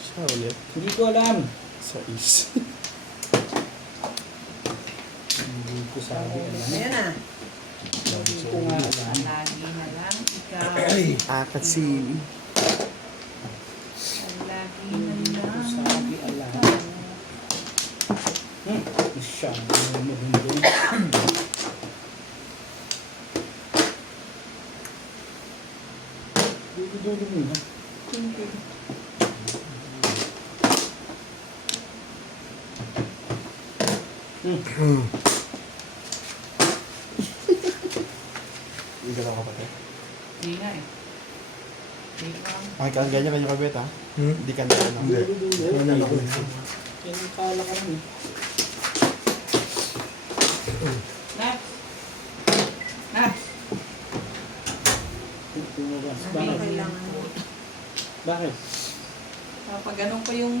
Siya ulit. Hindi ko alam. Sa is. Hindi ko sabi alam. Ayan na. Hindi ko nga alam. Lagi na lang ikaw. Ay, kasi. Lagi Hindi na ko lang. sabi alam. Masyadong mabundo. Dulo-dulo muna. Hindi ka lang kapatid. Hindi nga eh. Hindi ko ang Ay, kang ganyan kayo kabit ha? Hindi ka na ano. Hindi. Dulo-dulo. Ano na ako? Yan ang kala ka rin. Naps! Naps! Tumabas. Ano Bakit? yung kailangan mo? Bakit? Kapag ganun ko yung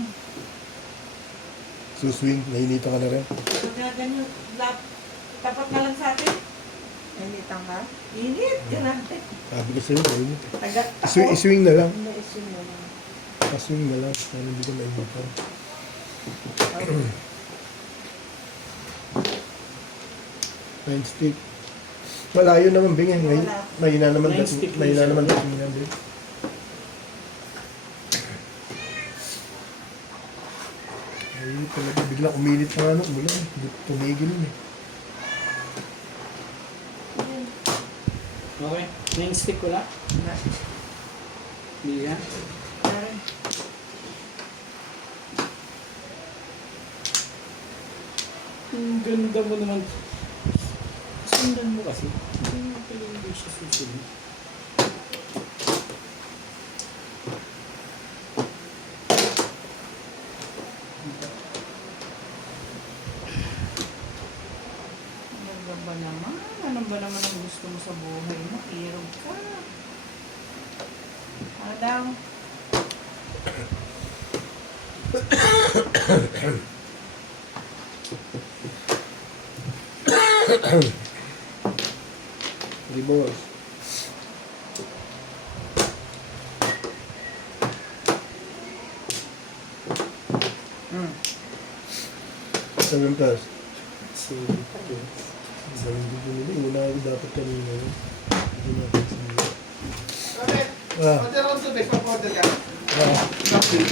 Suswing, nainita ka na rin. pag ganyan, tapat na lang sa atin. Initan ka? Init! Yan natin. Sabi ko sa'yo, nainit. Tagat ako. Iswing na lang. Hindi, iswing mo lang. Paswing na lang. Ano hindi ko nainita. Okay. Nine stick. Malayo naman, Bing. Wala. Mahina naman. Nine stick Mahina laser. naman dating niya, Bing. Ay, talaga. Biglang uminit na ano. Ulan. Hindi tumigil yun eh. Okay. Nine stick ko lang. Hindi yan. Ang ganda mo naman. Sundan mo kasi. Hindi mo pala hindi siya susunod. Ano ba naman? Ano ba naman ang gusto mo sa buhay mo? Hirog ka. Ano daw? Reverse. Saan yung taas? Si Sabi ko nila, una ako dapat kanina yun. Hindi natin sinila. Bakit? Ah, Order ako tubig, pag-order ka. ah. Coffee.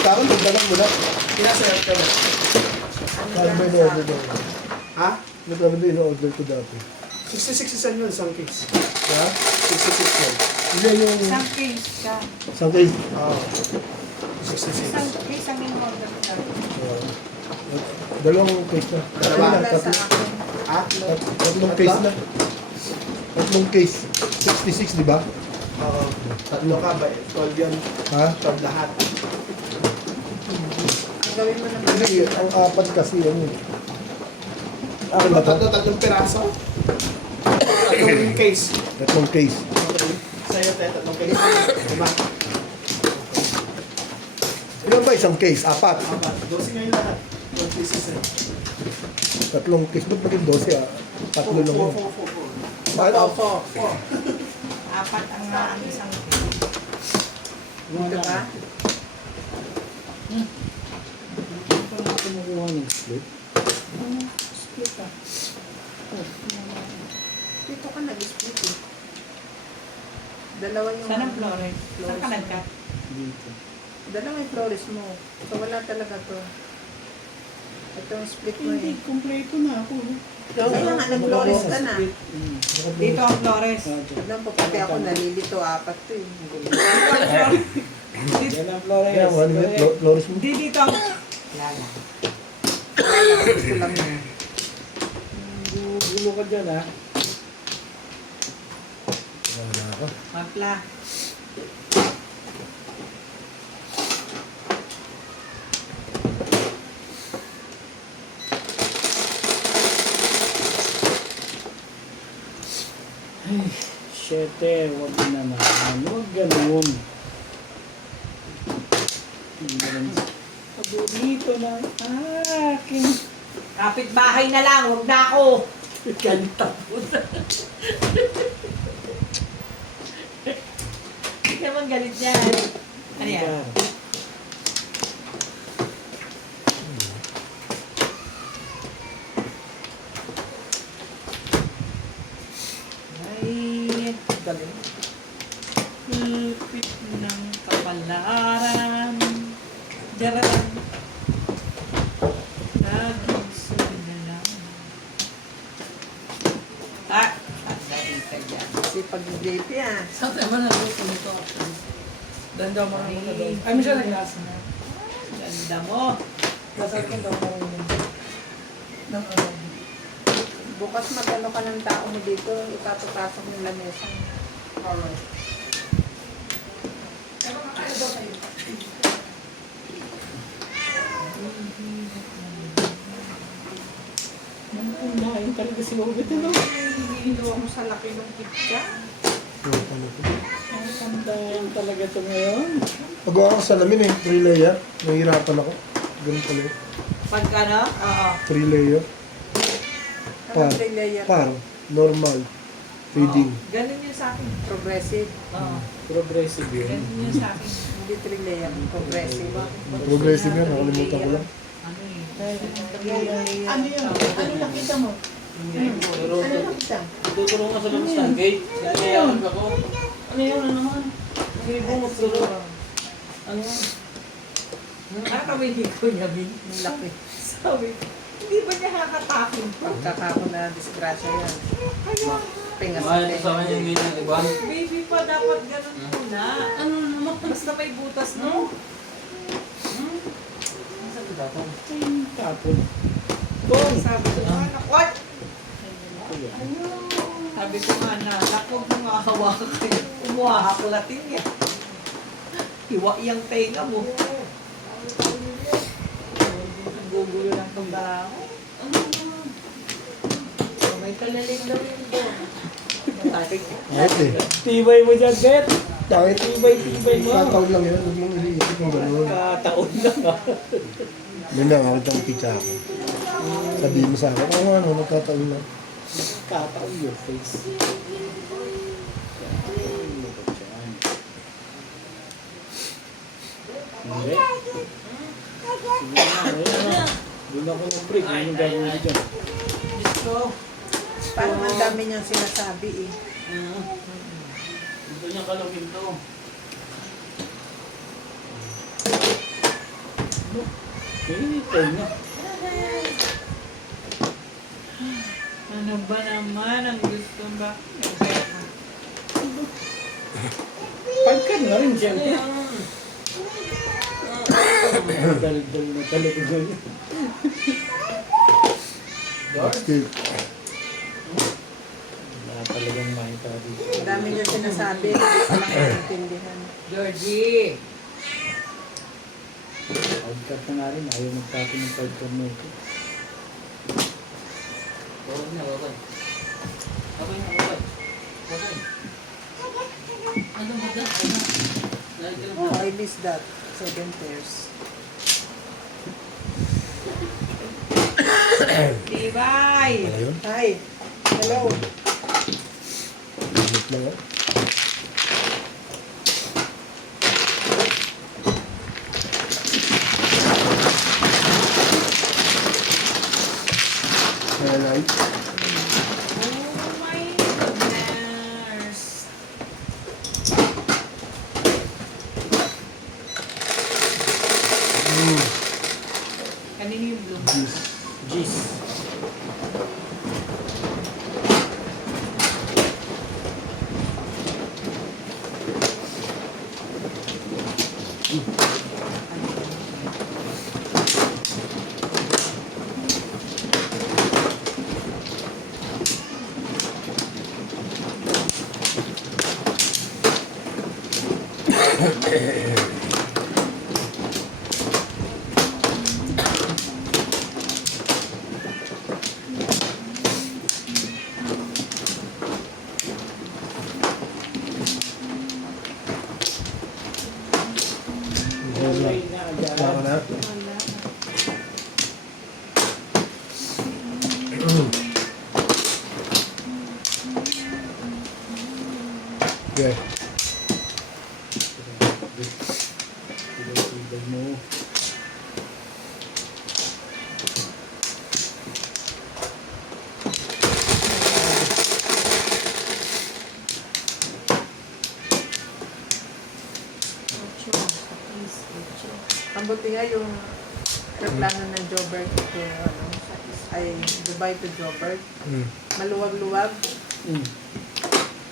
Parang magdalang mo na. Pinasayat ka ba? Parang ba in-order ko? Ha? Magkano ba in-order ko dati? 66 isa yun, isang case. Ha? 66 yun. Hindi yung... Isang case ka. Isang case. Oo. 66. Isang case ang in-order ka. Dalawang case na. Dalawa. Tatlo na, Wala sa tatlo. akin. Ha? Tatlong case na. Tatlong case. 66, di ba? Oo. Tatlo ka ba? 12 yun. Ha? 12 lahat. Ang gawin mo naman. Hindi, ang apat kasi ano. Akin ba to? Tatlong piraso? Tatlong case. Tatlong case. Okay. Sa'yo tayo, tatlong case. Diba? Ilan ba isang case? Apat. Apat. 12 ngayon lahat. 12 pieces eh. Tatlong case. Ba't naging 12 ah? Tatlo lang yun. 4. Bakit? Apat ang ang isang case. Mga Ito ba? Hindi pa nga kumukuha ng split. Split ah. Dito ka nag-split eh. Dalawa yung... Saan ang flores? Saan ka nagkat? Dito. Dalawa yung flores mo. So wala talaga to. Ito yung split mo Hindi, eh. kompleto na ako. no? Kaya nga, nag-flores ka na. Split. Dito ang flores. Alam ko, pati ako nalilito. Apat to eh. Yan ang Flores. Kaya 1 minute, Flores mo. Hindi dito ang... Lala. Gusto lang mo. Gulo ka dyan ah. Wala ka. Mapla. Ay, syete, wag naman. Huwag ganun. Paborito na aking Kapit bahay na lang, huwag na ako. kanta po. galit yan. Ano yan? Ay, galing. Lupit ng kapalaran. Diyaran. Laging suminalang. Ah! Sandali ka dyan. Si pag-JP ah. Saan tayo ba nag-gusto nito? Ganda mo naman na doon. Ay, siya nag-lasa na. Ganda mo. Dasal ka daw marunong. Ng Bukas magano ka ng tao mo dito, ipapapasok ng lamesa. alright. Kumain talaga si Robert, ano? Hihilo ako sa laki ng pizza. Yung ano ko. Ang sandayan talaga ito ngayon. Pagawa ko sa lamin eh, 3 layer. Nahihirapan ako. Ganun pala eh. Pag ano? Oo. 3 layer. Anong three layer? Par. Normal. Feeding. Ganun yun sa akin. Progressive. Oo. Progressive yun. Ganun yun sa akin. Hindi three layer. Progressive. Progressive yan. Nakalimutan ko lang. Ano eh? Ano yun? Ano nakita mo? Pero Ano nakita? tutulungan ka sa labas ng gate. Kailangan ako. Ano yun? Ano naman? Nagibungot ko doon. Ano yun? Nakakawili ko niya, Bin. Ang laki. Sabi, hindi ba niya hahatakin pa? Pagkakako na disgrasya yan. Pingas Mahal ko sa kanya yung ganyan, diba? Baby pa dapat ganun muna. Ano naman? Basta may butas, no? Saan ko dapat? Ay, tapon. Boom! Sabi ko, anak, what? Sabi ko nga na, huwag mo nga hawakan kayo. Umuhahaklatin niya. Hiwa yung tenga mo. Gugulo ng tumbaho. May kalaling daw yun doon. Kahit eh. Tibay mo dyan, Bet! Kahit Tibay mo! kataon lang yan. Huwag mong iniisip mo gano'n. Kataon lang ha. Yun lang, ako itong pizza ako. Sabihin mo sa akin, ano ano, nagkataon lang. Kataon your face. Okay. Sige na, ayun na. Doon ako mag-break. Ano yung gagawin ko dyan? Diyos ko. Parang ang dami niyang sinasabi eh. Gusto niyang kalawin to. Pinitay na. Ano ba naman ang gusto ba? Pagkan na rin dyan. Dal-dal na talaga ngayon. Still, Wala talagang makita dito. Ang dami niyang sinasabi, hindi ko lang maintindihan. Georgie! Outcut na nga rin. Ayaw magtapon ng outcut mo ito. Huwag na, huwag. Huwag na, huwag. Huwag. Ano ba dyan? Oh, I miss that. 7 pairs. Tibay! wala yun. Hi! Hello! Limit lang oh. Highlight. Oh my goodness! Kanino yung blue? Jeez. Okay na agad. Tama na. Okay. Tibay mo. Ocho. Ang buti nga yung aeroplano ng Joburg to, ano, ay Dubai to Joburg. Maluwag-luwag.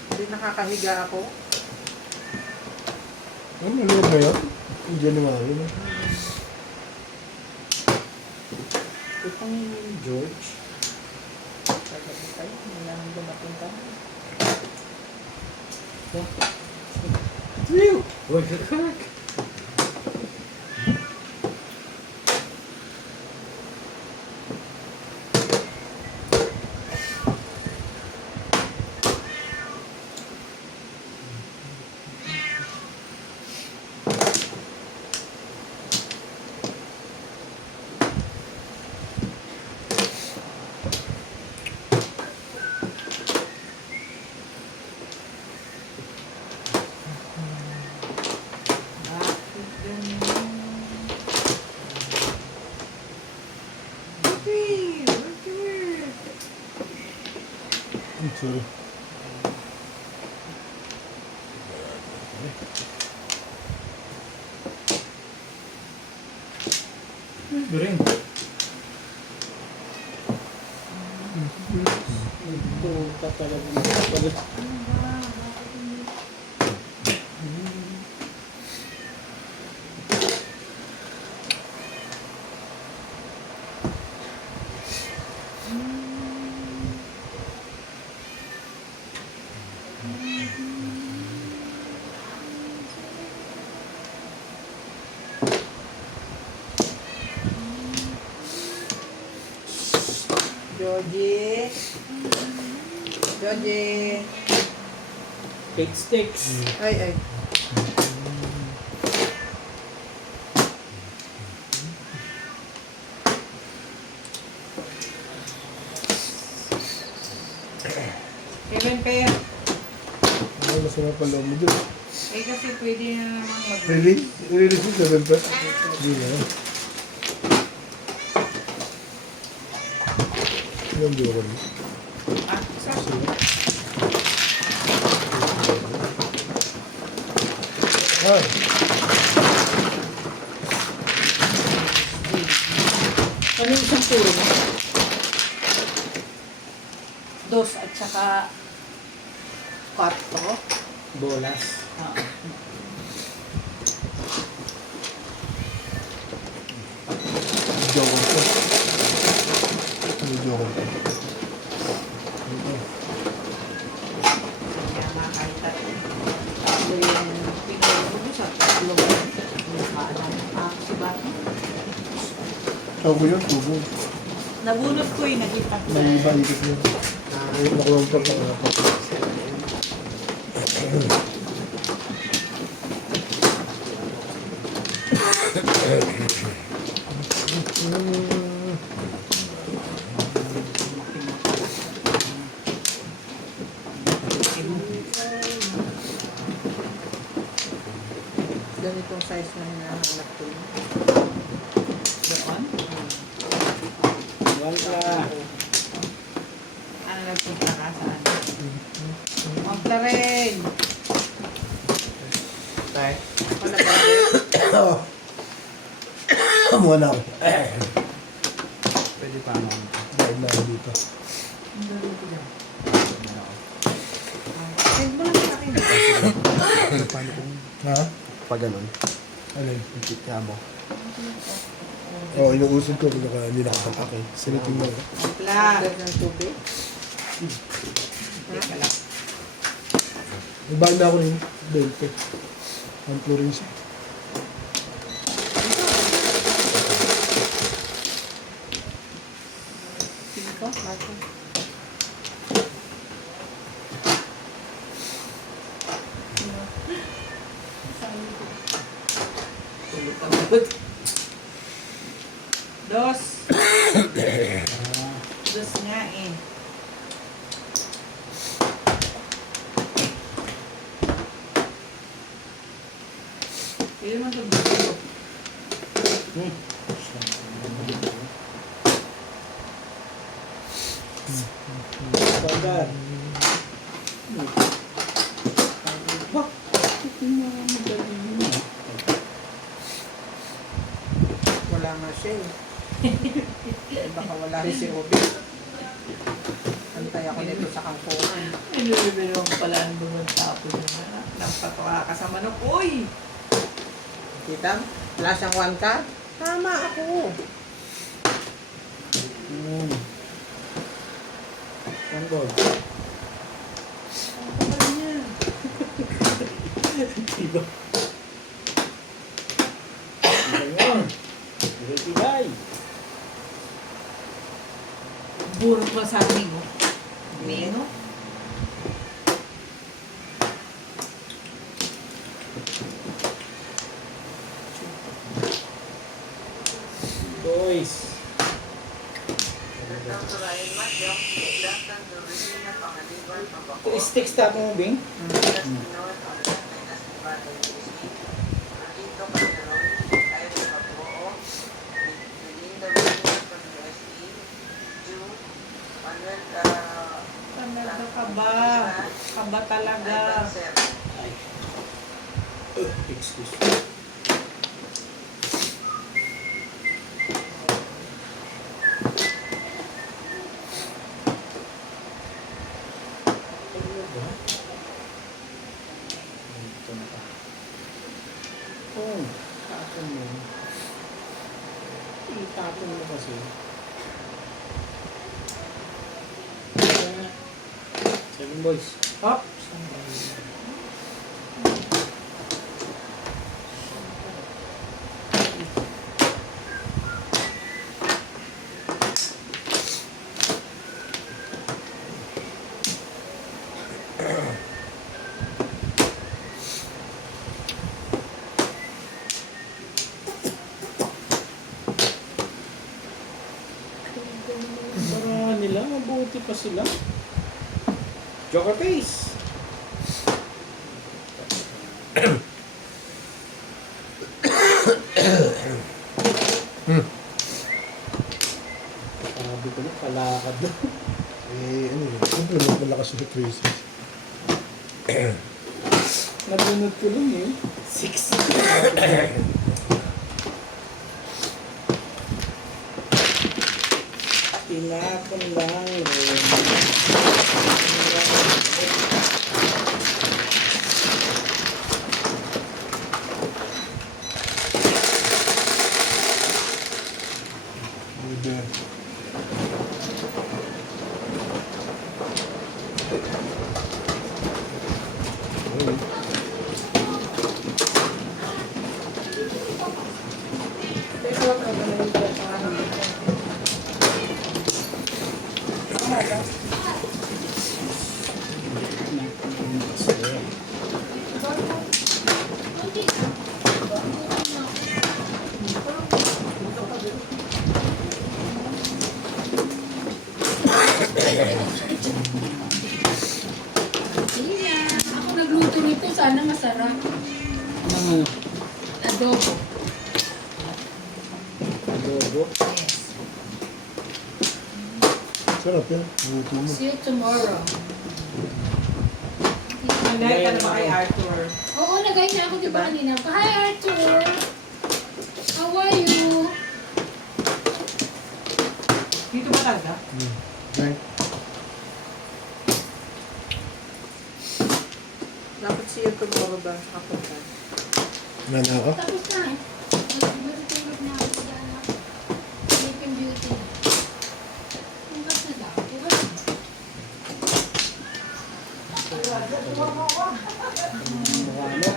Hindi nakakahiga ako. Ano, maluwag na yun? Yung January na. Itong George. Tayo, wala nang dumapunta. Whew! What the heck? Bakit ganyan? Baby, look here. Sorry. Bring. Ito ka talaga. Ano ba? Bakit hindi? Georgie. Georgie. Cake sticks. Ay, ay. Kailan kaya? Ano, masarap ang loob mo dun. Eh kasi pwede na naman mag- Really? Really si 7 pa? Hindi na. Yung joke rin. Ah, isa. Ay! Ano yung isang puro mo? Dos at saka Kwarto? Bolas. Ah. Joke ko. Ano joke ko? kaya mga kahit tatlo. Tatlo yung pinulo ko sa tatlo. Yung paalam. Ako si Bata. Ako yun, tubo. Nabunot ko eh, nakita ko. May iba ikot yun. Ay, nakulampat na ako. Ganitong size na hinahanap ko. Doon? Wala. Ano nagpunta ka saan? Magla rin. Tay. Wala ba rin? Mukha na ako. Pwede pa ako. Dahil na ako dito. Send mo lang sa akin. Paano kung... Ha? Pag ganun. Alin? Kaya mo. Oo, inuusod ko kung hindi nakapatak eh. Siniting mo. Magla. ng tubig. Teka lang. Nagbahan na ako ng 20. Ang chlorine siya. Sige ko, bago. Dos. Dos nga eh. Hindi naman ito gusto. Pagkat. Wala nga siya eh. Eh, baka wala rin si Obi. Antay ako nito sa kampungan. Nilibiro mo pala ang bunod tapos na. Nagpatuwa ka sa manok. Uy! Kita? Wala siyang one cut? Tama ako. Handball. Ano ba niya? Diba? Ganyan. Ibigay. Burot ba sa amin, oh? Mino? Boys. Sticks tapo mo, Bing? Talaga ka ba? Ka ba talaga? Excuse me. Oh, tapon mo. Itapon mo kasi. Seven boys. Hop! Para nila, mabuti pa sila. Joker face. Sabi ko na, kalakad na. Eh, ano yun? Siyempre, mas malakas yung traces. Nabunod ko lang eh. Six. Tinapon lang rin. Leader. Iya, ako nagluto nito. Sana masarap. Ano? Adobo. Adobo. Sarap yan. Luto mo. See you tomorrow. Nagay ka na ba kay Arthur? Oo, nagay na ako di ba kanina? Hi Arthur! How are you? Dito ba talaga? Okay. Dapat siya tomorrow ba sa kapunta? Nana ako? Tapos na eh. Matutulog na ako sa anak. Sleeping Beauty. Bukas na daw. Bukas na. Ano?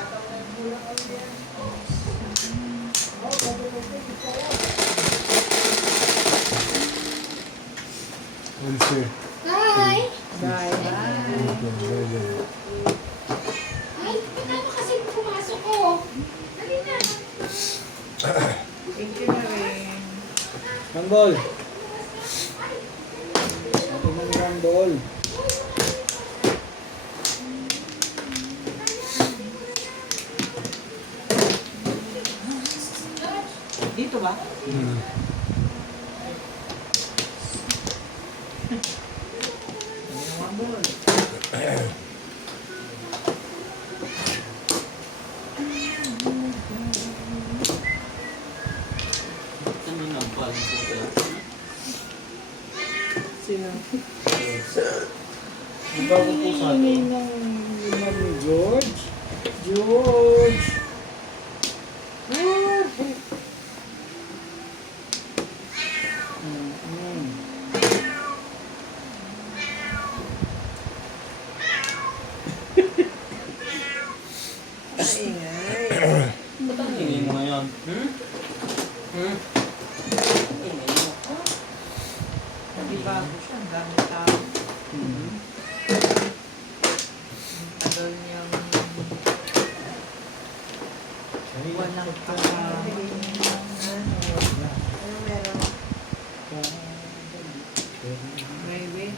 Ulcer. Hi! Bye-bye. Ay, paano kasi pumasok ko? Dali na. Thank you na rin. Handball. Ako ng handball. Dito ba? Hmm. Ano naman doon? Kami nagpag po sila. Sino? Di ba ako po sa Hingin ato? ng limang ni George. George! Ingay. Ba't ang hingin mo ngayon? Hmm? Hmm? Hingin mo. Nagibago siya. Ang dami tao. Tagal niyang walang kasama. Ano meron? Maybe.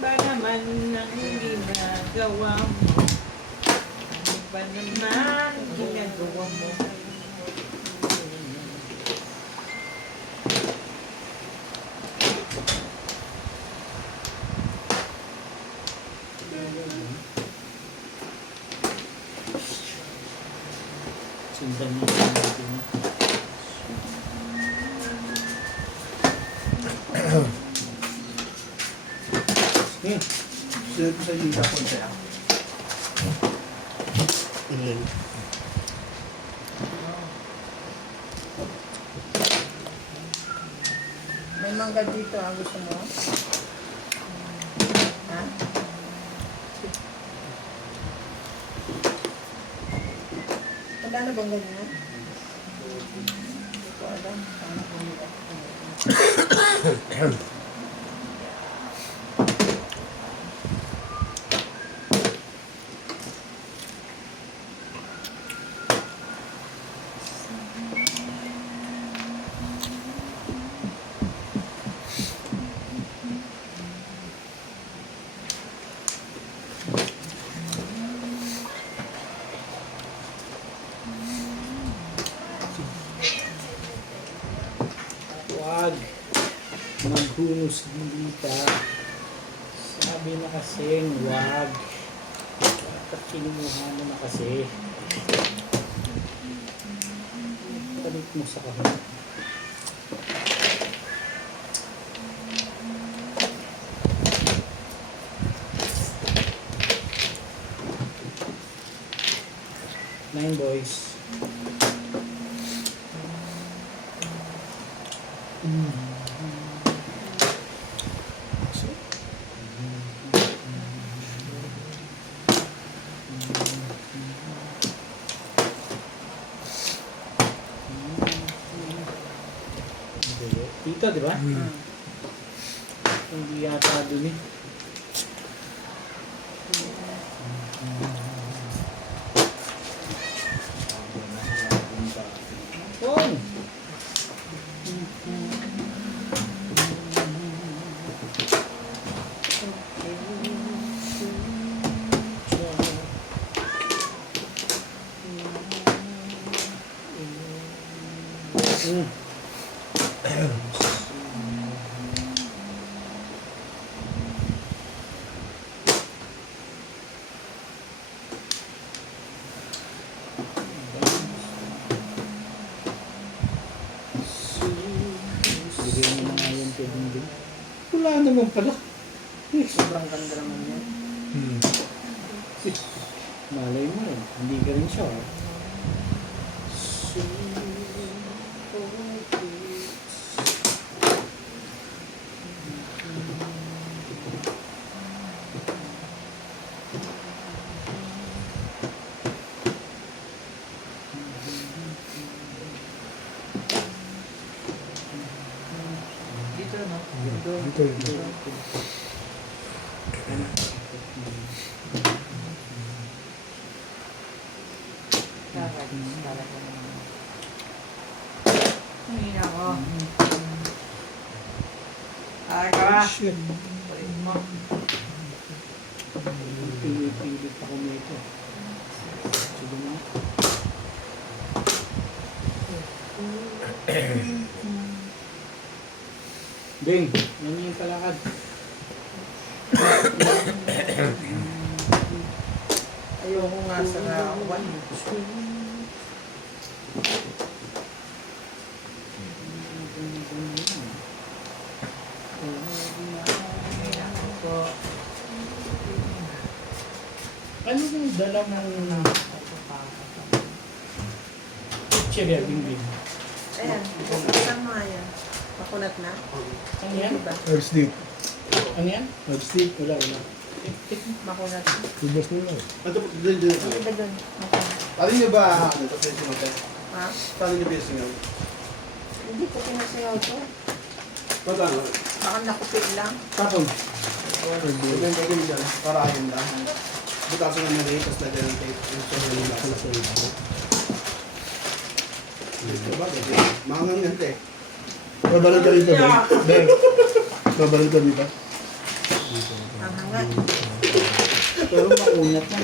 Ba naman ang ginagawa mo? Ano ba naman ang ginagawa mo? Sundan mo sa natin. Sila ko sa Liga Ponte ako. Ilan? May mangga dito, gusto mo? Ha? Wala na bang ganyan? Hindi ko alam. Sana bumili ako. Wag maghunos dito. Sabi na kasing wag. Dapat kinuha mo na kasi. Talit mo sa kahon. Nine boys. Tita, di ba? Hindi yata dun eh. Oh! Bigay mo na nga yung pwedeng din. Wala naman pala. Sobrang ganda naman yan. Hmm. Malay mo eh. Hindi ka rin siya. Oh. Dito, no? Dito, dito. Ay, nako. Ay, ka. Shit. Balik mo. Pilit-pilit ako nito. Sige na. Bing, yan yung kalakad. Ayoko nga sa rawan. Ano yung dala mong picture yan, Bing Bing? Ayan, isang mga yan. Makunat na. Ano yan? Diba? Herb stick. Ano yan? Herb stick. Wala. Makunat na. Tubos na lang. Ito po, dun. Ano ba dun? Makunat. Paano nyo ba, ano, ito sa inyo natin? Ha? Paano nyo pinusingaw? Hindi ko pinasayaw to. Paano? Baka nakupil lang. Tapon. Pwede mo dyan, para ayun lang. Butasan na ng tapos lagyan ng tape. Yung sa mga nasa sa iyo. Mangang yan, te. Babalik ka dito, Ben. Ben. Babalik ka dito. Ang hanga. Pero makunat na.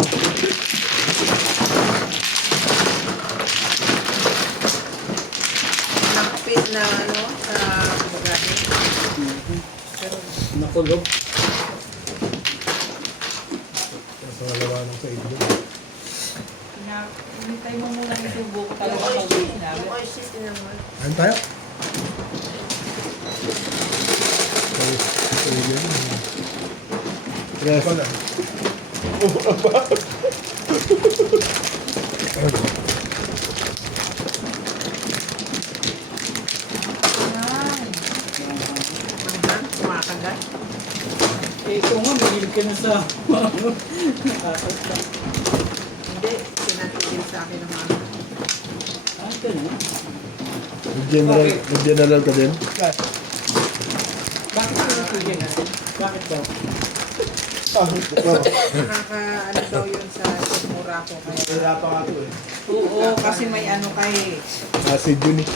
Nakupil na ano sa bagay. Pero Nakulog. Sa kalawa ng sa inyo. Hinintay mo muna yung subo ko yung talaga pag oishi, sinabi. yung oishi naman. Ayun tayo. Yes. Manghang, kumakagat. Eh, ito nga, mahilig ka na sa nakatas ka. Hindi, pinatigil sa akin ng mga. Ah, ito na. Nag-general ka din? Bakit ka natigil natin? Bakit daw? Nakaka, ano daw yun sa mura ko. Kaya Wala pa nga ito eh. Oo, kasi may ano ka eh. Acid yun eh.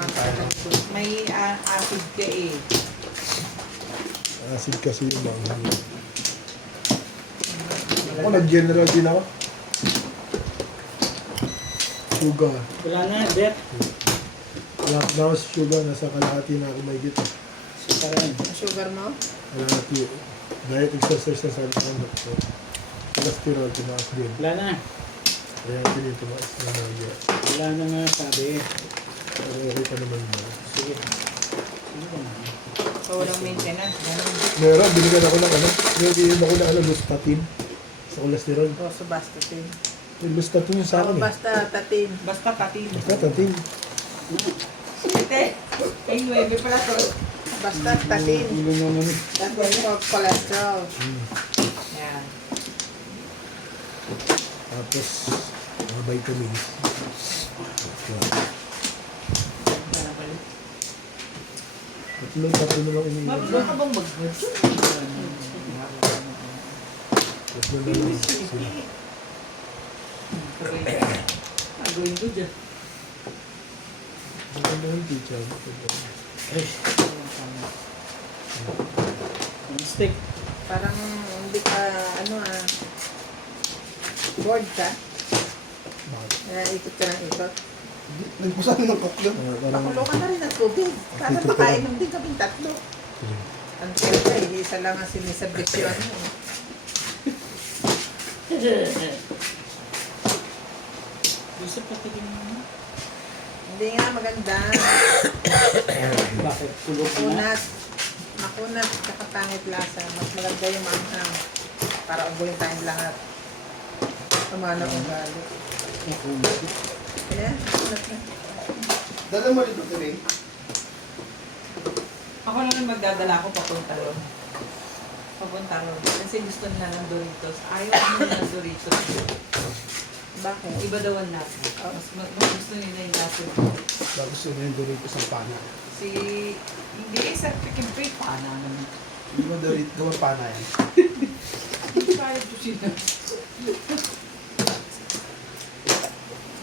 kumakagat ko. May acid ka eh. Acid kasi yung mga. Ako nag-general din ako. Sugar. Wala na, Bet. Wala na ako sa sugar. Nasa kalahati na ako may gito. Sakaran. Ang sugar mo? Kalahati. Diet exercise na sabi ko. So, cholesterol, tumaas din. Wala na. Kaya tinitumaas na nagya. Wala na nga sabi. Pero okay pa naman mo. Sige. Sige ba na? So, walang maintenance. Ganun. Meron, binigyan ako ng ano. Binigyan ako ng ano, lustatin. Sa cholesterol. O, so basta tin. Yung lustatin yung sa O, akin eh. basta tatin. Basta patin. Basta tatin. Site. Ay, 9 pala to. Basta tatin. Ilo naman. That's why you have cholesterol. Yan. Tapos, mga vitamins. Tatlo na lang iniinom. Marunong ka bang mag-good? Tatlo na lang sila. Gagawin ko dyan. Ang ganda yung teacher. Ay. Ang stick. Parang hindi ka, ano bored ka. Kaya ikot ka ng ikot. Nagpusan ng koklo. Parang, Pakulo ka na rin ng tubig. Para Ikot ka makainom din kaming tatlo. Ang kaya isa lang ang sinisubjeksyon mo. Gusto pa tigil mo. Hindi nga maganda. Bakit? Tulog na? Makunat. Makunat, tsaka pangit lasa. Mas maganda yung manghang. Para ugulin tayong lahat. Tumano ang galit. Nakulog. Kaya, makunat na. Dala mo rin ito rin. Ako naman magdadala ko papunta ron. Papunta ron. Kasi gusto nila ng Doritos. Ayaw nila ng Doritos. Bakit? Iba daw ang lasa. Mas gusto nila yung lasa. Tapos yun yung Doritos ang pana. Si... Hindi sa chicken free pa na naman. Hindi mo Doritos, gawang pana yan. Hindi kaya po sila.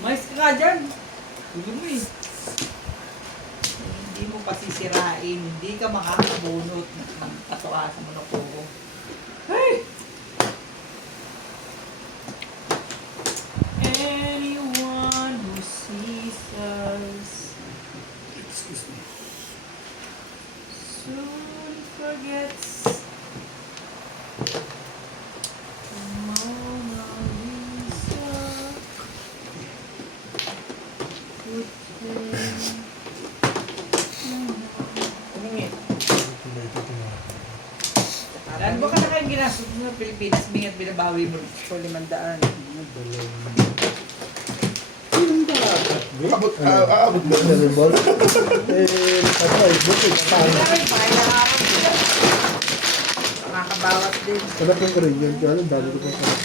Mais ka nga dyan. Hindi mo eh. Hindi mo pasisirain. Hindi ka makakabunot ng katuasan mo na po. Hey! Anyone who sees us, it's Ano ba ka na kayong ginastos mo sa Pilipinas? Bingat binabawi mo. So, 500. Aabot mo. Never ball. Patay. Buti. Ay, bahay na nga ako sila. Makakabawas din. Sarap yung rin yun. Kaya ang dami ko pa sarap.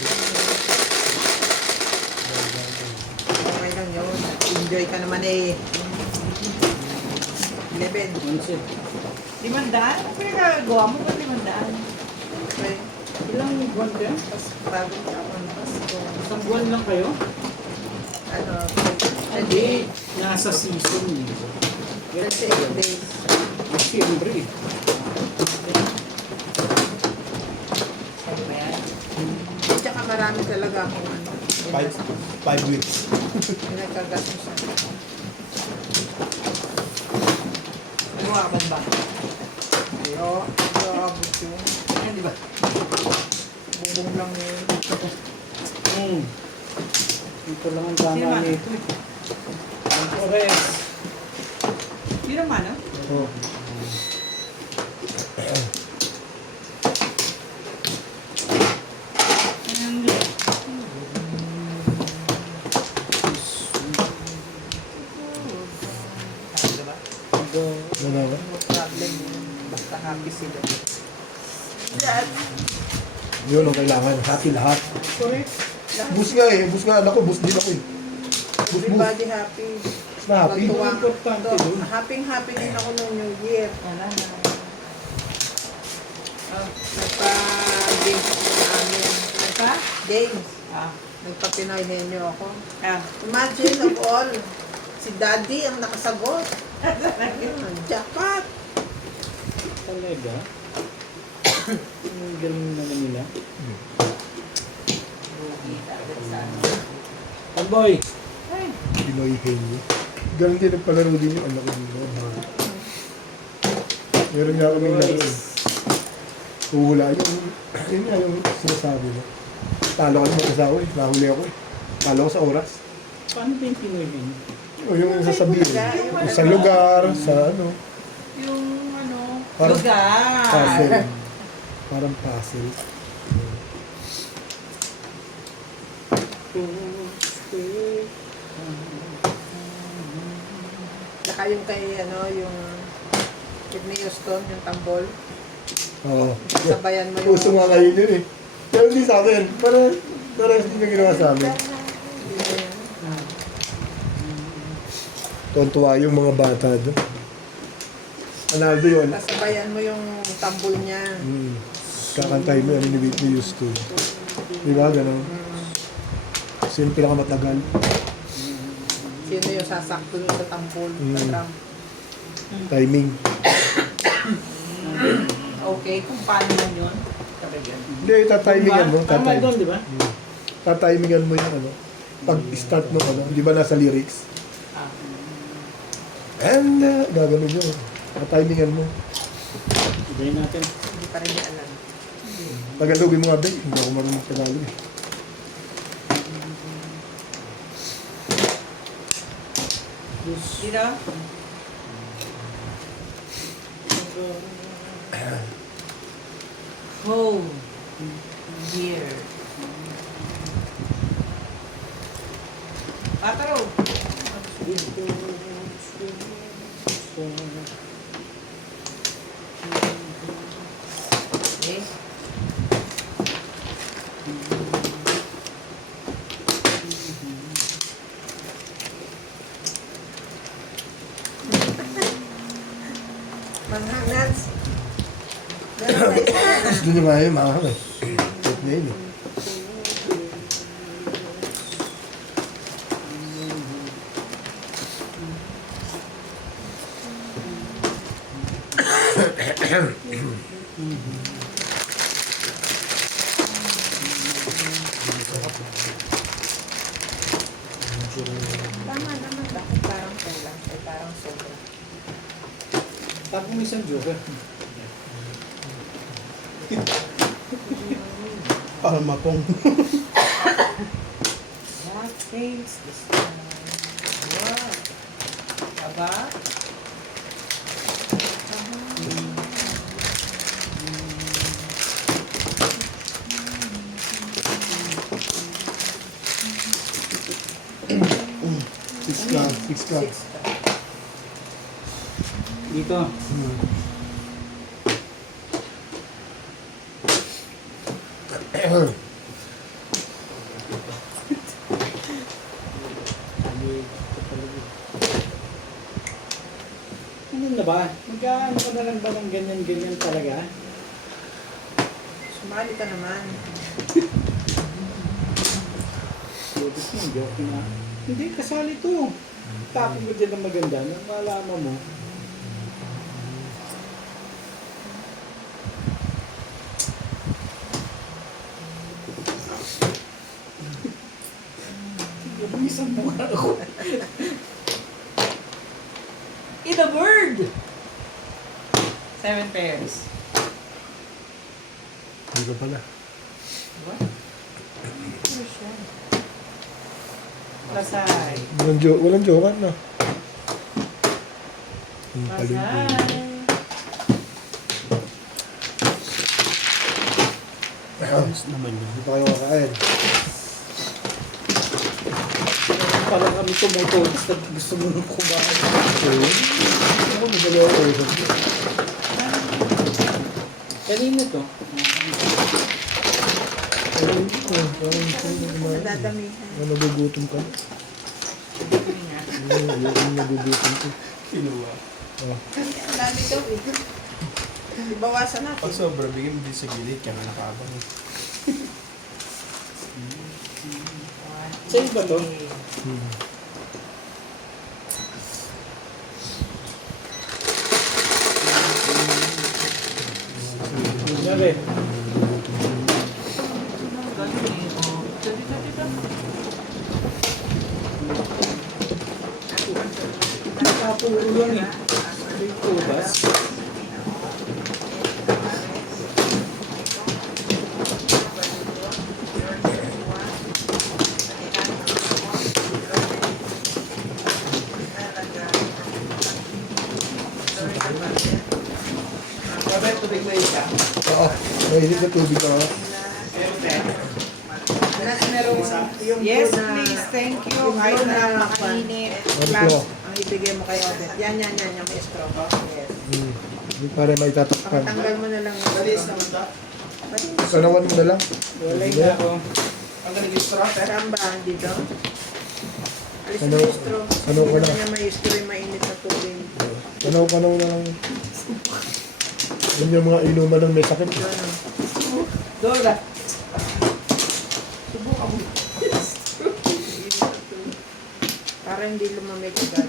Okay lang yun. Enjoy ka naman eh. 11. 500? Ano pinagagawa mo ba 500? Okay. Ilang buwan kayo? Tapos bago ka ako ng Pasko. Isang buwan lang kayo? Ano? Hindi. Nasa season eh. 38 days. Siyempre eh. Ano ba yan? Tsaka marami talaga akong ano. 5 weeks. Pinagkagastos siya. Buwakan ba? Oo. Buwabot yun. Yan, di ba? Bubong lang yun. Ito lang ang tama Sino man? nito eh. Ang Torres. Yun naman, ah. Oo. Diba? Ano ba? No problem yun. Basta happy sila. Yun ang kailangan. Happy lahat. Sorry. Bus nga eh. Bus nga. Ako, bus din ako eh. Bus. Everybody happy. Mas na happy. Pagtuwang. Importante dun. Happy din ako noong New Year. Wala na. Nagpa-games ako sa amin. Nagpa-games. Nagpa-Pinoy Henyo ako. Imagine of all, si Daddy ang nakasagot. Jackpot! Talaga? Ang galing naman nila. Tamboy! Pinoy Henyo. Ganun din ang palaro din yung anak ko dito. Meron nga kaming laro eh. Uhula yung, yun nga yung sinasabi mo. Talo ka naman kasawa eh. Nahuli ako eh. Talo ko sa oras. Paano ba yung Pinoy yun? O yung sasabihin. Yung sa lugar, sa ano. Yung ano, Parang lugar. puzzle. Parang puzzle. Saka yung kay ano, yung Whitney Houston, yung tambol. Oo. Sabayan mo yung... Puso nga kayo yun eh. Pero hindi sa akin. Para hindi na ginawa sa amin. Tuwan-tuwa yung mga bata doon. Analdo yun. Sabayan mo yung tambol niya. Kakantay mo yan ni Whitney Houston. Di ba? Ganun. Sino yung pinakamatagal? Sino yung sasakto dun sa tambol, sa drum. Timing. Okay, kung paano man yun. Hindi, tatimingan mo. Tama doon, di ba? Tatimingan mo yung ano. Pag-start mo ano. Di ba nasa lyrics? And, gagawin yun. Tatimingan mo. Ibayin natin. Hindi pa rin niya alam. Tagalogin mo nga ba? Hindi ako marunong Tagalog eh. Dito? Whole year. Ataro! Yes. Manghang nuts. Gusto nyo nga yun, mahal eh. Wait na yun eh. Tama naman. Bakit parang kulang? Ay parang sobra. Tapos may isang joker. Para mapong. What things this time? Wow. Aba? ka, 6 ka. 6 ka. Dito. Hmm. Ano na ba? Magkaano ka na lang ba ng ganyan-ganyan talaga? Sumali ka naman. Lobis mo, joke na. Hindi, kasali to. Tapos mo dyan ng maganda, nang malaman mo. Lumisan mo nga ako. In a word! 7 pairs. Hindi ka pala. What? Ano siya? Lasay. Walang joker na. Yung paligid. Lasay. Ayos naman yun. Hindi pa kayo kakain. Parang kami tumutulis at gusto mo nung kumain. Ako madali ako kayo. Kanina to. Nadadamihan. Nagugutom ka. Yung nagugutom ko. Kinuha. Ang dami daw eh. Ibawasan natin. Pag sobra, bigyan mo din sa gilid, kaya nga nakabang. Sa'yo ba to? Sabi, nakapuro lang eh. May tubas. Sabi, tubig na isa. Oo. Mainit na tubig ka. Meron tayo. Merong yung Yes, food na, please. Thank you. yung Kahit food na na makainit. Ano plus po? ang ibigay mo kay Odette. Yan, yung may straw. Yes. Yung para may tatakpan. Pakitanggal mo na lang yung Dalis straw. naman to. Malinis. Kanawan mo na lang. Wala na ako. Ang galing yung straw. Saan ba? Dito? Alis Ano- mo yung straw. ano ko Hindi na? naman niya may straw yung mainit na tubig. Kanaw na lang. Yun yung mga inuman ng may sakit. Yun, oh. Dora. Subukan mo. Para hindi lumamig agad.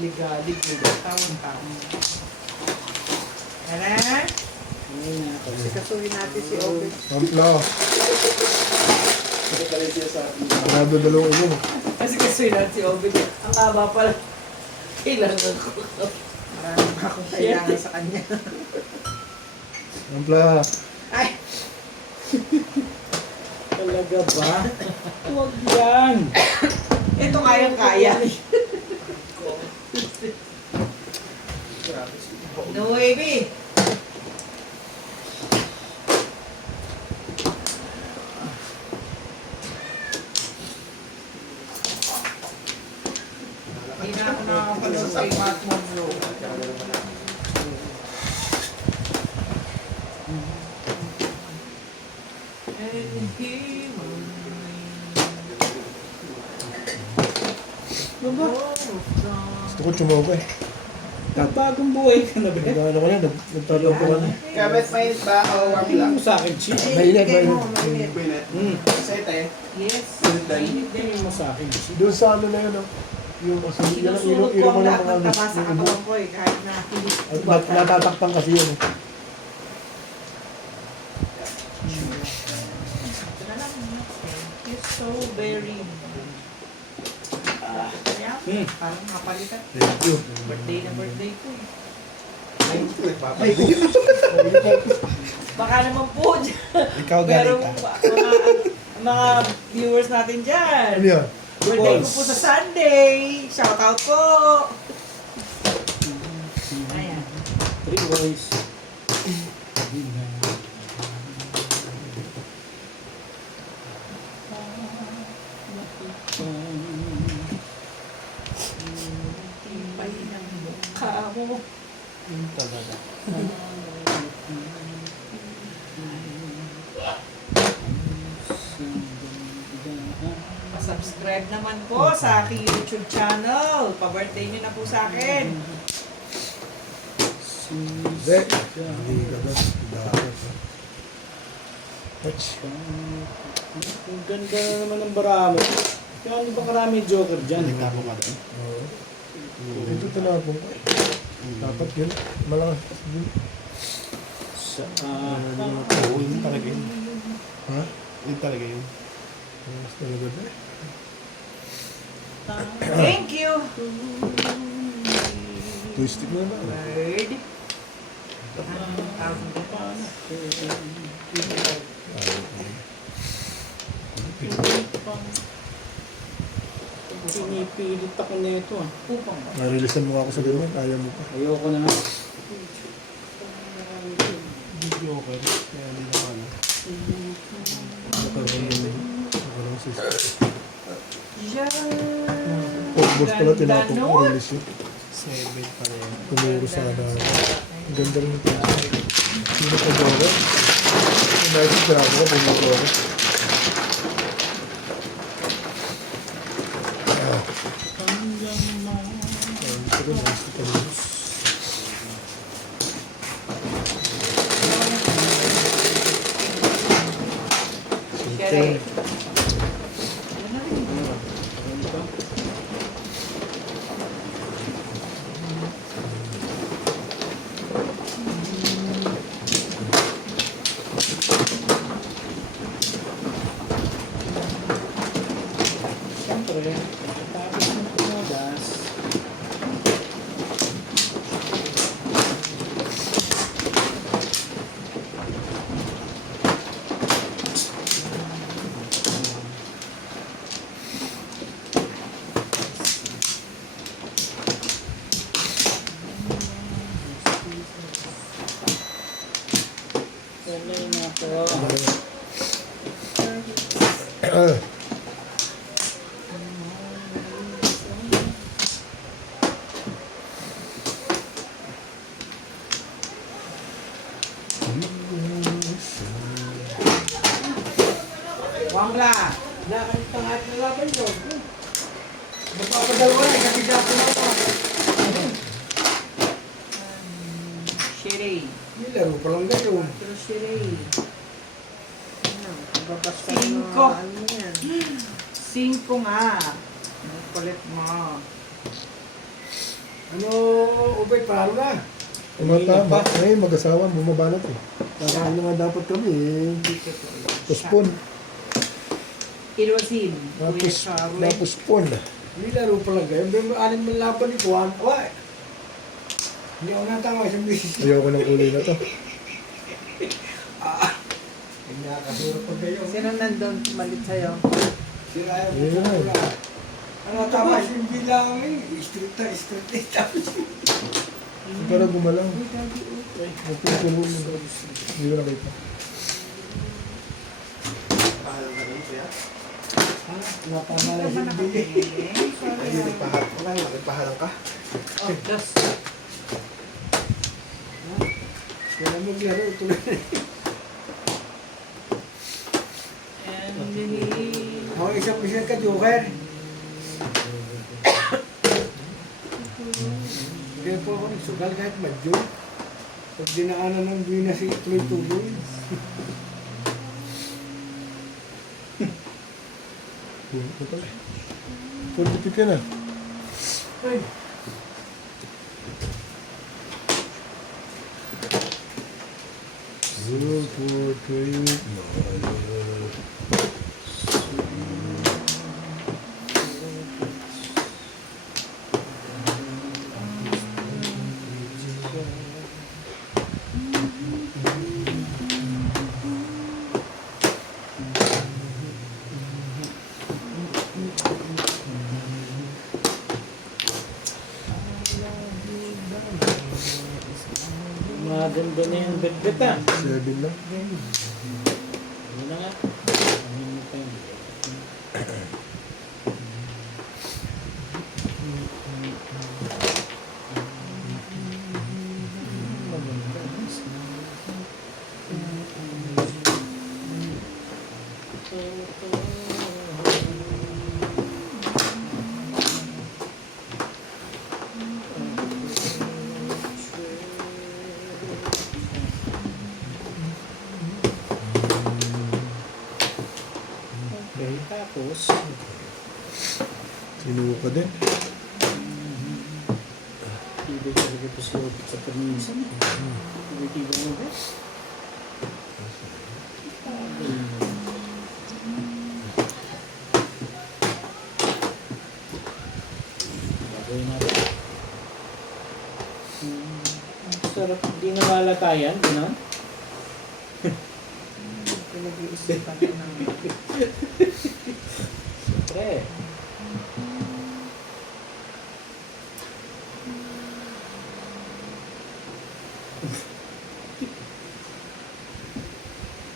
Ligalig. Tawang-tawang. Ano? Ngayon na ako. Sikasuhin natin si Obed. Ampla. Ito pala yung sinasabi. Sarado dalawang ilong. Kasi natin si Obed. Ang haba pala. Kailangan ko. Marami pa akong kailangan sa kanya. Ampla. Ay! Talaga ba? Huwag yan. Ito kayang-kaya. Grabe. No baby. Hindi na ako nakakapanood kay Matt Monroe. Baba, Gusto ko tsumoka eh. bagong buhay ka na ba? Ano ko yan? Nagtataw ko lang. Kabet, mainit ba o warm Hindi lang? mo sa akin, Chi. Mainit, Bigay mo, mainit. mainit. Mainit. Sa ito eh. Yes. Hindi mo sa akin, Chi. Doon sa ano na yun, oh. Yung kasi yan ang Sinusunod ko ilo ang mo ng lahat mga ng taba sa yung ubo. katawan ko eh. Kahit na hindi. At natatakpan kasi yun eh. Ito na lang. Thank you so very much. Hmm. Parang makapalitan. Thank you. Birthday na birthday ko eh. Ay, Baka naman po dyan. Ikaw Pero galing ka. mga viewers natin dyan. ano yan? Birthday ko po sa Sunday. Shout out po. Ayan. 3 boys. Subscribe naman po sa aking YouTube channel. Pa-birthday nyo na po sa akin. Hindi. Hindi ka ba? Dapat. Touch. Ang ganda na naman ng barami. Kaya ano ba karami joker dyan? Nagtapo ka doon. Oo. Ito tinapon ko. Dapat yun. Malakas din. Sa, Oo, yun talaga yun. Ha? Yun talaga yun. Mas talaga ba? Thank you. Twisted na lang. Bird. paano? Pinipilit ako nito ah. Upang ba? Narilisan mo ako sa ganyan. Ayaw mo pa. Ayoko na nga. Video okay. Kaya hindi na ano. Nakaroon sa Yan. Pogboss pala tinapon ko. Ganda, no? Release yun. 7 pa rin. Tumuro sana. Ang ganda rin ito. Sino pa joke? Dahil sa tinapon ko, pumuro ako. Gusto ko na gusto ko rin. Sherry. Siyempre, tapos ng pumadas. Tuloy na po. Wangla. Nakakita nga ito na laban yun. Magpapadalawa na, kasi dapat na ako. Sherry. Nilaro pa lang gayon. Pero Sherry. Babasta Cinco. ano yan. 5 nga. Ang kulit mo. Ano, Ubay, parang na. Tumatama. Ngayon mag-asawa, bumaba na to. Kakain na nga dapat kami eh. Puspon. Ilwasin. Kuya Tapos, Charlie. napuspon. Nilaro pa lang gayon. Pero alin man laban ni Juan. Away. Hindi ako natama isang beses. Ayoko ng kulay na to. Hindi nakakasuro pa gayon. Sino nandun malit sa'yo? Sira yung Ayun na. pula. Ano tama yung bilang street na street na tapos. Pero gumalaw. Napuspon mo. Hindi ko nakita. Pahalang ka doon, kuya? Natama na yung bili. Ay, hindi nagpahalang. Wala nga, nagpahalang ka. Oh, dos. Kaya maglaro ito na. And then, Ako isang bisan ka, Joker. Kaya po ako nagsugal kahit madyo. Pag dinaanan ng buwi na si tuloy-tuloy. Ito pala. Pulipit ka na. Ay, Good portrait. Maganda na yung bet-bet ah. 7 lang. Ano na nga? Ano pa yun? Tapos, Sinuka din. tibay talaga ito si Obit sa permisan. Tibay mo ba? Gagawin natin. Ang sarap. Hindi na malatayan. Gano'n? Pinag-iisipan ko ng Siyempre.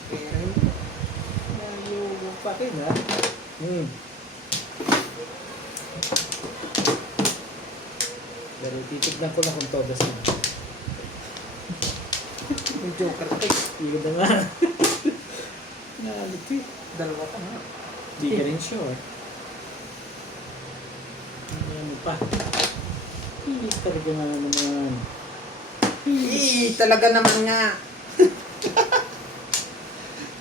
pera yun. Nalugo pa rin, ha? Pero titignan ko na kung todas na. Yung joker cake. Iyon na nga. Nalipit. Dalawa pa nga. Di ka rin sure. Ano pa? Hindi talaga na naman. Talaga naman nga.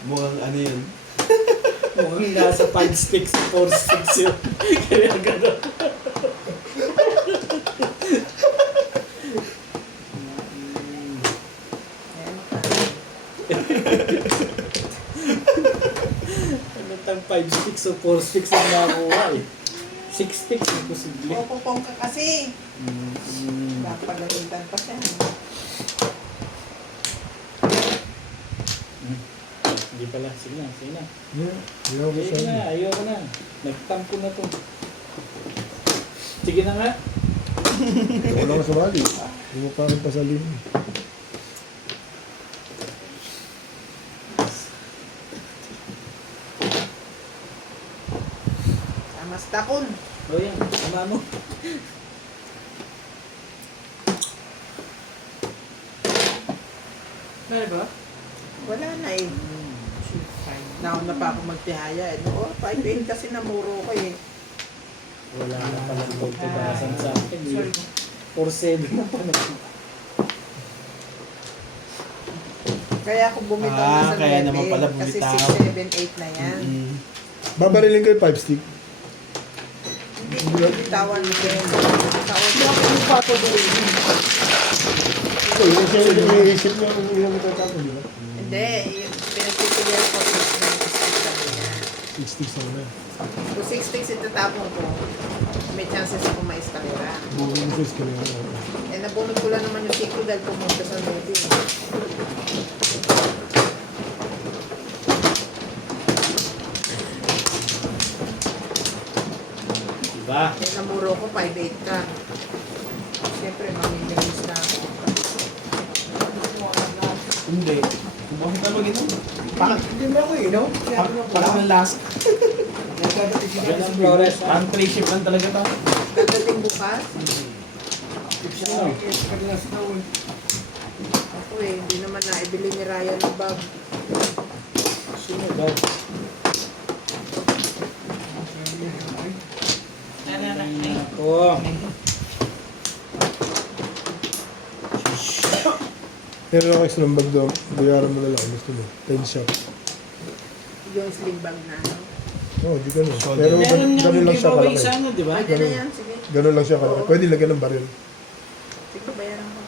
Mukhang ano yun. Mukhang nasa 5 sticks, 4 sticks yun. Kaya gano'n. Ayan pa. Ano tang 5 sticks o 4 sticks ang nakuha eh. 6 sticks ang posible. Pupupong ka kasi. Napagalitan pa siya. Hindi pala. Sige na, sige na. Yeah, ayaw ko Sige sa na, ayoko na. Nagtampo na to. Sige na nga. Ayaw lang sumali. Hindi mo pa rin pasalin. Tamas takon. O yan, sama mo. Ano ba? Wala na eh. Nauna pa ako magtihaya eh. Oo, 5-8 kasi namuro ko eh. Wala na pala tugasan sa akin. Sorry. 4-7 na pala. Kaya ako bumitaw na sa kaya 9 naman pala kasi bumitaw. 6, 7, 8 na yan. Babarilin ko yung 5 stick. Hindi ko bitawan ko yun. Ito, yung siya yung iniisip niya yung ilang itatapon, di ba? Hindi, yung pinagpipilihan ko 6 sticks lang yan. 6 sticks na na. Kung 6 sticks itatapon ko, may chances ako maeskalera. Buong mo sa skill nga. Eh, nabunod ko lang naman yung 5 dahil pumunta sa 9. Diba? Eh, namuro ko 5-8 ka. Siyempre, mamimilis na ako. Hindi. Bakit ka mag ito? Hindi mo ako eh, no? Parang ang last. Yan ang Flores. Parang 3 ship lang talaga to. Dadating bukas, Sino? ako eh, hindi naman naibili ni Ryan ng bag. Sino daw? Ako. Pero ako extra ng bag doon, bayaran mo na lang. Gusto mo. 10 shop. Yung sling bag na ano. Oo, di ganun. So, Pero Meron niyang ganun lang siya giveaway kalaki. sa ano, di ba? Pwede na yan, sige. Ganun lang siya kalaki. Oo. Pwede lagyan ng baril. Sige, bayaran ko.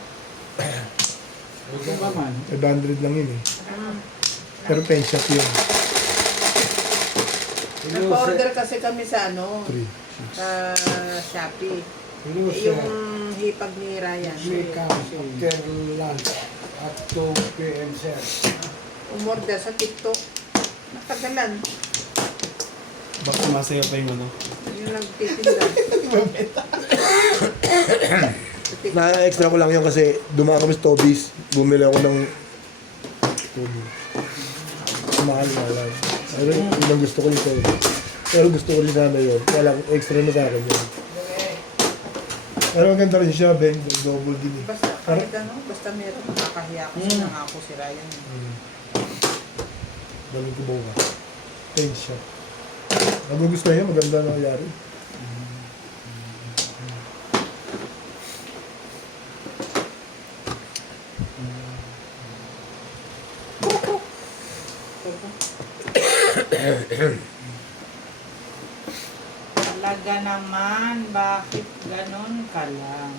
Kung ka man. 500 lang yun eh. Ah, Pero 10 shop yun. nagpa-order kasi kami sa ano, 3. sa Shopee. Eh, yung hipag ni Ryan. After lunch at 2 p.m. sir. Umorder sa TikTok. Natagalan. Baka masaya pa yung ano. Yung nagtitinda. Sa TikTok. Na-extra ko lang yun kasi dumaan kami sa Toby's. Bumili ako ng Toby's. Mahal na lang. Pero yun ang gusto ko yung Toby's. Pero gusto ko rin sana yun. Kaya lang extra na sa akin yun. Pero maganda rin siya, Ben. Double din eh. Basta kahit ano, basta meron nakakahiya kasi nangako si Ryan. Daling ko buka. 10 shop. Nagugustuhan niya, maganda na nangyari. Talaga naman, bakit ganon ka lang?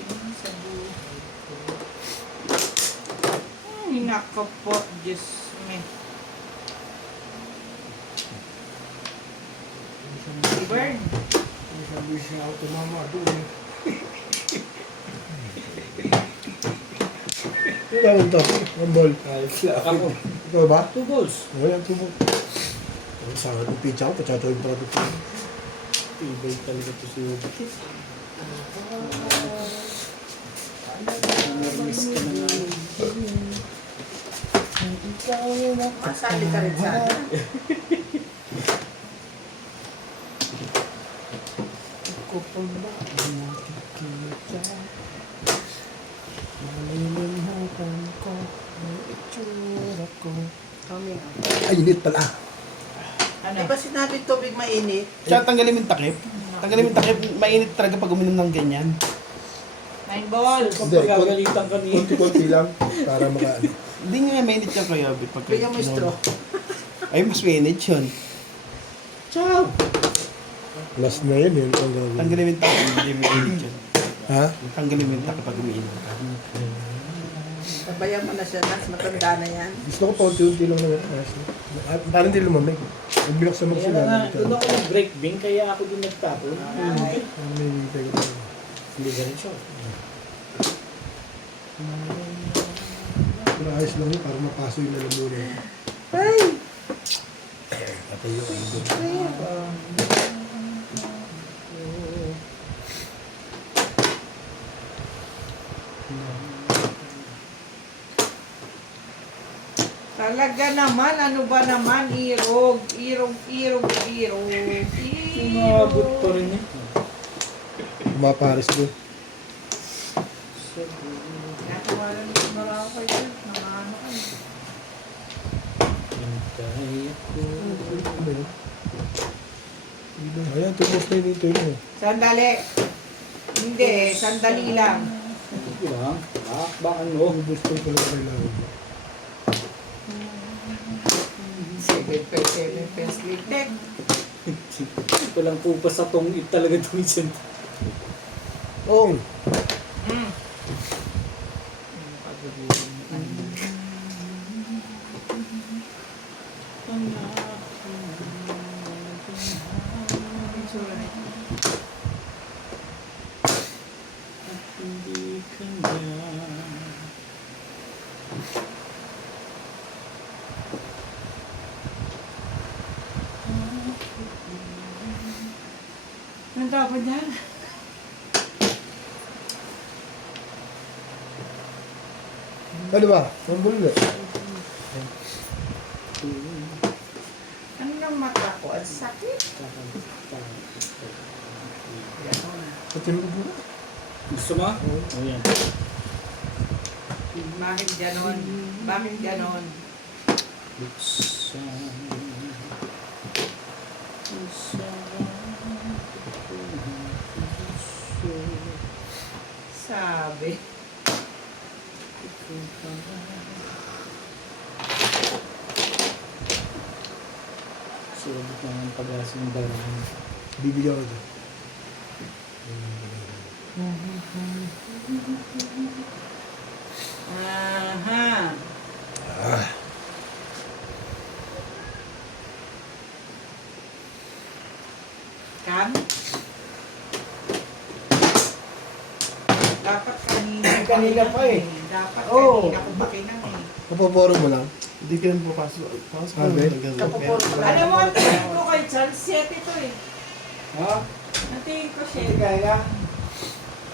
Tingin sa buhay ko. Ay, nako po, Diyos me. Si Bird, Sabi siya ako tumama doon. Ano tawag to? Ang ball. Ayos lang ako. Ikaw ba? 2 balls. Oo, yan, tubo. Sa akin, yung pizza ko, pachatawin pa ito. Ibay talaga to si Obi. Nervous ka na nga. masali ka rin sana. Ako pa ba nakikita? Malilimutan ko ang itsura ko. Kami. Ay, init pala. Ano? Di ba sinabi tubig mainit? Tsaka tanggalin mo yung takip. Tanggalin mo yung takip. Mainit talaga pag uminom ng ganyan. 9 balls. Hindi, Pagkagalitan ka niya. konti-konti lang para makaano. Hindi nga mainit yung Kuya Obi. Pag Bigyan mo yung straw. Ay, mas mainit yun. Ciao! Last na yun, yun ang gagawin. Tanggalin mo yung takip. Hindi mainit yun. Ha? Tanggalin mo yung takip pag umiinom ka. Pabayaan mo na siya, Nas. Matanda na yan. Gusto ko paunti-unti lang naman. Parang hindi lumamig. Pag binaksan mo Kaya sila. nga, doon ako nag-break din, kaya ako din nagtapon. Ay. Parang may hintay ko. Hindi ganun siya. Pero ayos lang yun, para mapaso yung lalamunan. Ay! Patay yung ibon. Talaga naman, ano ba naman, irog, irog, irog, irog, Umabot pa rin eh. Kumapares doon. Nakawalan mo marami kayo dyan, namano kayo. Hintay ako. Ano yun? Ayan, tubos na yun ito yun. Sandali. Hindi, sandali lang. Hindi lang. Baka ano. Tubos na yun pala kailangan mo. 7 pesos litek. Walang pupas sa tong talaga itong isang. Oh! Mm. Hindi ka na. Ano dapat yan? Ano ba? Ang bulo Ano ng mata ko? Ang sakit. Pati mo bulo. Gusto mo? Oh, yan. Bakit ganon? Bakit ganon? Buksan. Sabi. Sulit naman pag-asa ng dalahan. Bibigyan ko dyan. Aha. Kan? Dapat kanina. Kanina pa eh. Dapat Oo. kanina ko pakinang eh. Kapaporo mo lang. Hindi ka nang papasok. Pasok ka Okay. lang. Kapupuro pa lang. Alam mo, ang tingin ko kay Charles, 7 ito eh. Ha? Ang tingin ko Hindi 7. kaya.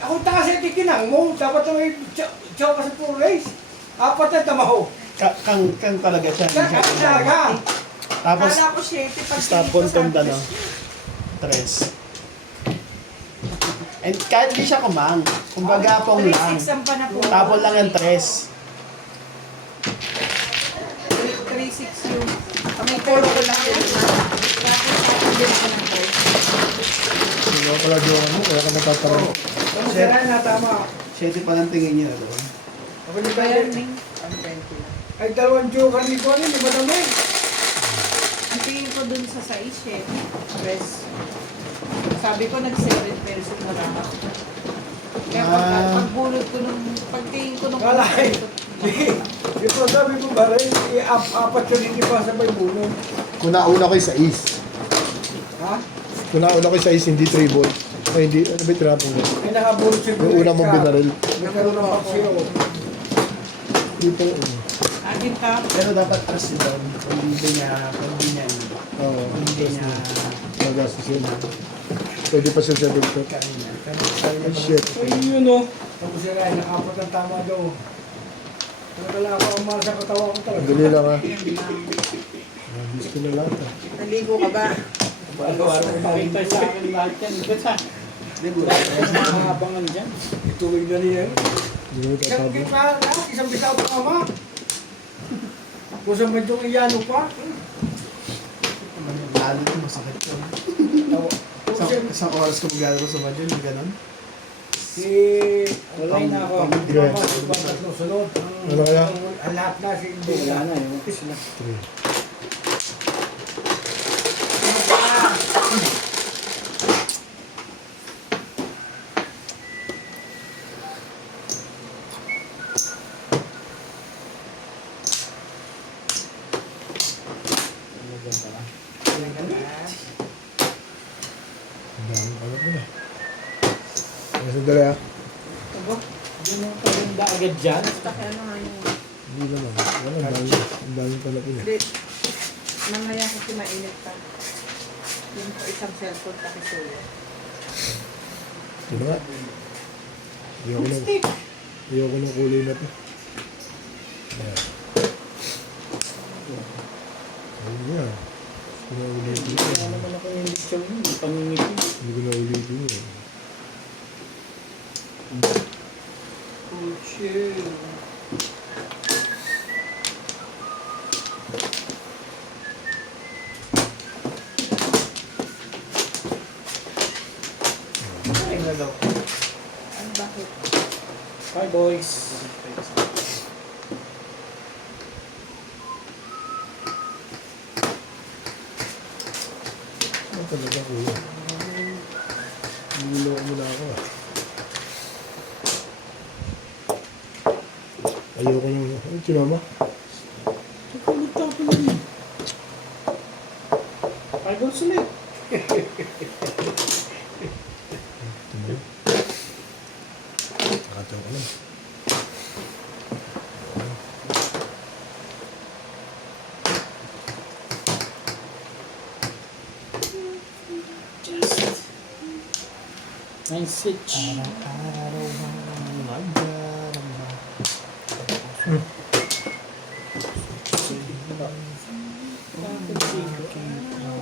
Ako taka sa tikinang mo. Dapat na may chow ka sa full race. Apat na tamaho. Kang talaga siya. Hindi siya Kaya talaga. Tapos, Kala ko 7 pag stop tingin ko on sa na. Tres. And kahit hindi siya kumang. Kumbaga pong lang. 3-6 ang panapon. Tapon lang yung tres. 3-6 yung. May polo ko lang yun. Sino pala doon mo, kaya ka natatarang. Masira na tama. Siyete pa lang tingin niya doon. Ako ni Kaya Kaya. Ning, Ang 20 lang. Ay, dalawang joker ni Connie. Di ba dami? ang tingin ko dun sa 6 eh. Press. Sabi ko nag 7 pesos na lang. Kaya pagbulot ko nung, pagtingin ko nung Kalay. Di ko sabi ko ba rin, apat yun hindi pa sabay buno. Kung nauna ko sa is. Ha? Kung nauna ko sa is, hindi 3 volt. Ay, hindi. Ano ba yung tinapong mo? Ay nakabulot si Yung una mong binaril. Nagkaroon ng paksiyo. Hindi pa yun. akin ka. Pero dapat trust yun doon. Hindi niya, Oo. hindi niya Magastos yun. Pwede pa siya 7 shot. kanina. Ay, shit. Ay, yun o. Tapos sila ay nakapat ang tama daw. Talaga ako ang mahal sa katawa ko talaga. Dali lang ha. Gusto na lang. Naligo ka ba? Araw-araw makita sa akin lahat yan. Ba't ha? Mahabangan dyan. Ituloy na niya. Hindi mo Isang tatabo. gitna na, isang bisaw pa ama. Kung sa medyong iyano pa. Lalo ko masakit yun. Isang oras ko maglalaro sa madyo, yung gano'n. Si... Wala na ako. Yeah. Tatlong sunod. Ano kaya? Ang lahat na si Wala na, yung sila. 3. Ang dami pala po na. Ang sandali ha. Aba, yun ang paganda agad dyan. Basta kaya ano nga yung... Hindi naman. Wala, ang dami pala po na. Hindi. Mamaya kasi mainit pa. Yung pa isang cellphone pa kisuyo. Ito na nga. Ayoko ng kulay na to. Ayan. Ayun nga. Hindi ko na ulitin Wala yun. naman ako yung lechon yun. Pangingiti. Hindi ko na ulitin yun. Ay, nalaw. Ano bakit? Hi, boys. Ano talaga kuya? Niloko mo na ako ah. Ayoko nang... Ano sinama? Tulog ka pa lang yun. Hi, boys ulit. Nakatawa ka lang. Nice switch. Araw-araw ang magdarama.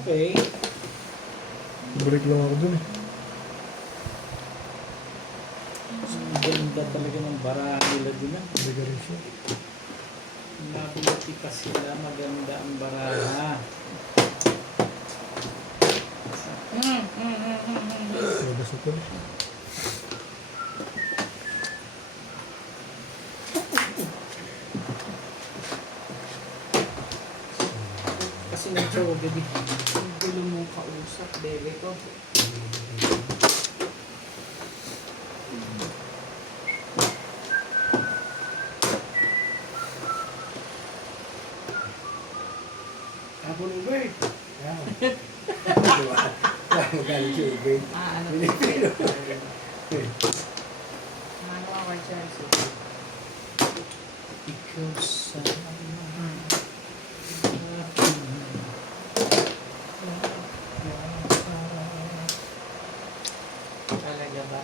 Okay. Break lang ako dun eh. Ang ganda talaga ng baraha nila din ah. Break rin siya. Nabulati pa sila, maganda ang baraha. Labas na tuloy. Kasi nag-show, baby. Ang gulo mong kausap, bebe ko. Ako ng Ubay. Magaling si Ubay. Ano Pilipino. Ano ako kay Chelsea? Because, Talaga ba?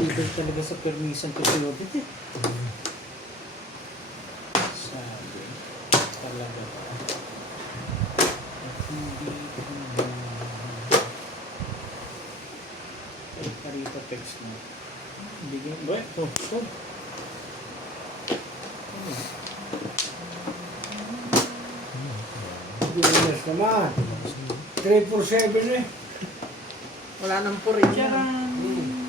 Tibay talaga sa permisan ko si Obit eh. Sabi, talaga ba? At hindi ay, karita text mo. Bigyan, boy, oh. Bilis naman. 347 eh. Wala nang puri Tiyarang!